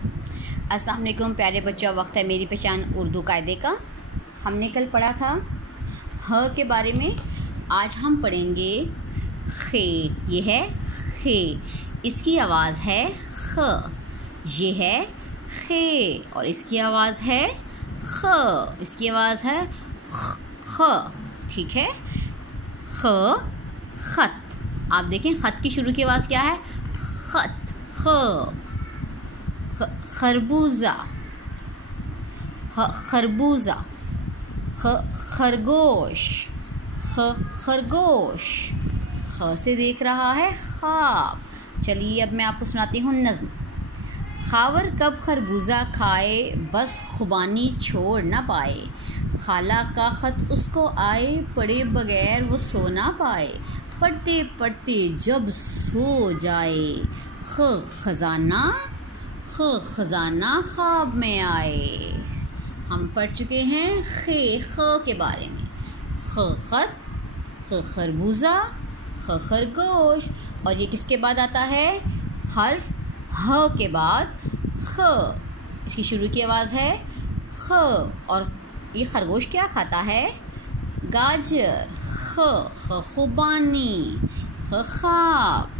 अस्सलाम वालेकुम प्यारे बच्चों, वक्त है मेरी पहचान उर्दू कायदे का। हमने कल पढ़ा था ह के बारे में। आज हम पढ़ेंगे खे। ये है खे, इसकी आवाज़ है ख। ये है खे और इसकी आवाज़ है ख। इसकी आवाज़ है ख। ठीक है। ख खत। आप देखें खत की शुरू की आवाज़ क्या है? खत। ख। खरबूजा, खरबूजा। खरगोश, खरगोश। ख से देख रहा है ख्वाब। चलिए अब मैं आपको सुनाती हूँ नज़्म। खावर कब खरबूजा खाए, बस खुबानी छोड़ ना पाए। खाला का ख़त उसको आए, पढ़े बगैर वो सो ना पाए। पढ़ते पढ़ते जब सो जाए, खजाना खजाना ख्वाब में आए। हम पढ़ चुके हैं खे ख के बारे में। ख खत, ख खरबूजा, ख खरगोश। और ये किसके बाद आता है? हर्फ ह के बाद ख। इसकी शुरू की आवाज़ है ख। और ये खरगोश क्या खाता है? गाजर। ख खुबानी, ख ख्वाब।